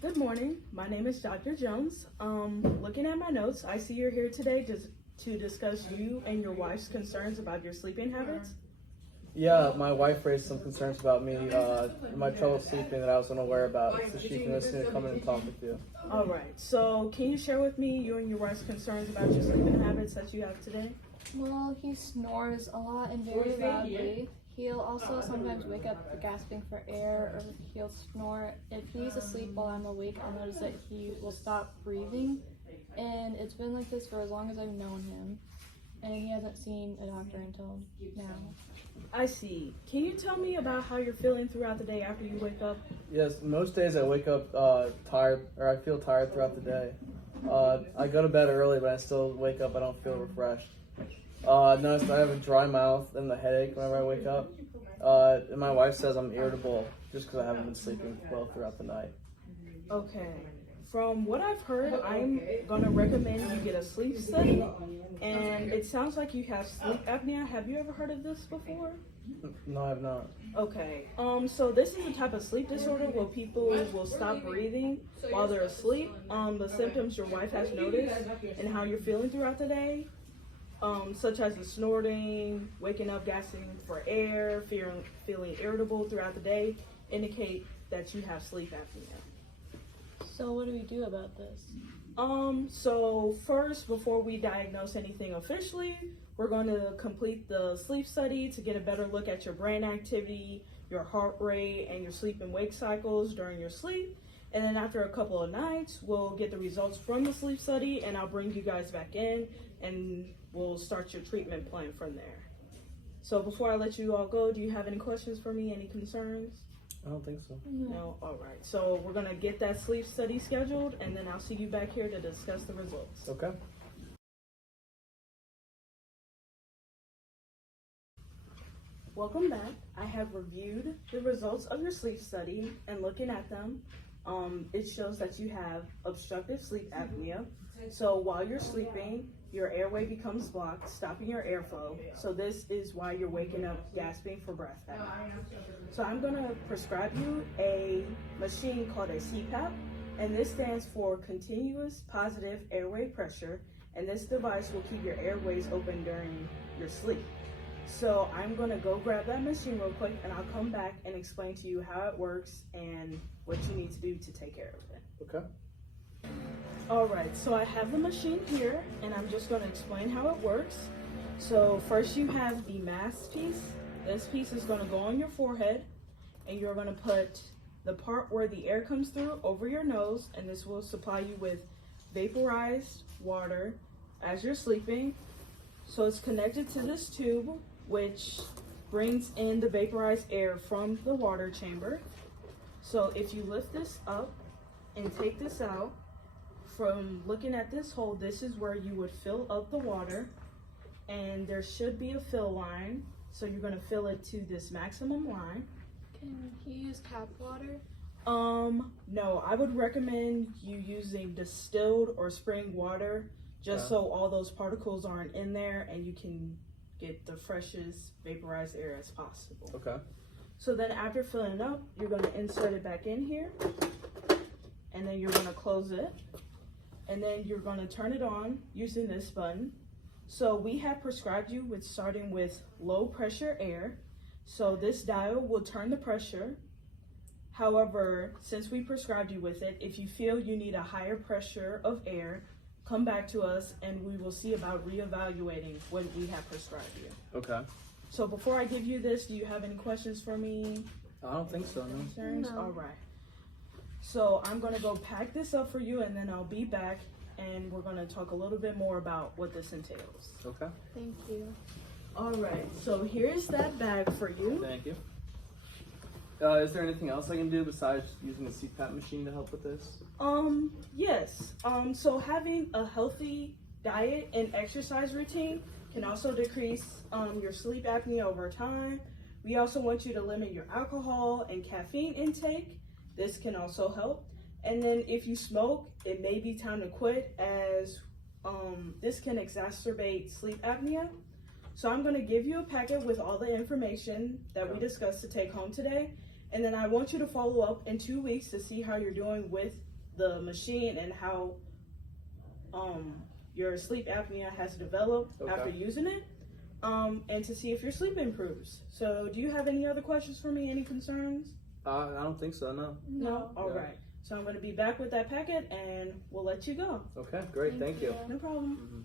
Good morning. My name is Dr. Jones. Looking at my notes, I see you're here today to discuss you and your wife's concerns about your sleeping habits. Yeah, my wife raised some concerns about me, my trouble sleeping that I was unaware about, so she convinced me to come in and talk with you. All right. So can you share with me you and your wife's concerns about your sleeping habits that you have today? Well, he snores a lot and very loudly. He'll also sometimes wake up gasping for air, or he'll snore. If he's asleep while I'm awake, I'll notice that he will stop breathing. And it's been like this for as long as I've known him. And he hasn't seen a doctor until now. I see. Can you tell me about how you're feeling throughout the day after you wake up? Yes, most days I wake up tired, or I feel tired throughout the day. I go to bed early, but I still wake up, I don't feel refreshed. I've noticed I have a dry mouth and a headache whenever I wake up. And my wife says I'm irritable just because I haven't been sleeping well throughout the night. Okay. From what I've heard, I'm going to recommend you get a sleep study. And it sounds like you have sleep apnea. Have you ever heard of this before? No, I have not. Okay. So this is a type of sleep disorder where people will stop breathing while they're asleep. The symptoms your wife has noticed and how you're feeling throughout the day, such as the snorting, waking up gasping for air, feeling irritable throughout the day, indicate that you have sleep apnea. So what do we do about this? So first, before we diagnose anything officially, we're going to complete the sleep study to get a better look at your brain activity, your heart rate, and your sleep and wake cycles during your sleep. And then after a couple of nights, we'll get the results from the sleep study, and I'll bring you guys back in, and we'll start your treatment plan from there. So before I let you all go, do you have any questions for me, any concerns? I don't think so. No? All right. So we're going to get that sleep study scheduled, and then I'll see you back here to discuss the results. Okay. Welcome back. I have reviewed the results of your sleep study, and looking at them, it shows that you have obstructive sleep apnea. So while you're sleeping, your airway becomes blocked, stopping your airflow. So this is why you're waking up gasping for breath. So I'm going to prescribe you a machine called a CPAP, and this stands for continuous positive airway pressure, and this device will keep your airways open during your sleep. So I'm going to go grab that machine real quick, and I'll come back and explain to you how it works and what you need to do to take care of it. Okay. All right, so I have the machine here, and I'm just going to explain how it works. So first you have the mask piece. This piece is going to go on your forehead, and you're going to put the part where the air comes through over your nose, and this will supply you with vaporized water as you're sleeping. So it's connected to this tube, which brings in the vaporized air from the water chamber. So if you lift this up and take this out, from looking at this hole, this is where you would fill up the water, and there should be a fill line. So you're going to fill it to this maximum line. Can he use tap water? No, I would recommend you using distilled or spring water, just so all those particles aren't in there and you can get the freshest vaporized air as possible. Okay. So then after filling it up, you're going to insert it back in here, and then you're going to close it, and then you're going to turn it on using this button. So we have prescribed you with starting with low pressure air. So this dial will turn the pressure. However, since we prescribed you with it, if you feel you need a higher pressure of air, come back to us and we will see about reevaluating what we have prescribed you. Okay. So before I give you this, do you have any questions for me? I don't think so, no. Concerns? No. All right. So I'm going to go pack this up for you, and then I'll be back, and we're going to talk a little bit more about what this entails. Okay. Thank you. All right. So here's that bag for you. Thank you. Is there anything else I can do besides using the CPAP machine to help with this? Yes. So having a healthy diet and exercise routine can also decrease your sleep apnea over time. We also want you to limit your alcohol and caffeine intake. This can also help. And then if you smoke, it may be time to quit, as this can exacerbate sleep apnea. So I'm going to give you a packet with all the information that we discussed to take home today. And then I want you to follow up in 2 weeks to see how you're doing with the machine and how your sleep apnea has developed after using it, and to see if your sleep improves. So do you have any other questions for me? Any concerns? I don't think so, no. No? All right. So I'm going to be back with that packet and we'll let you go. Okay, great, thank you. No problem. Mhm.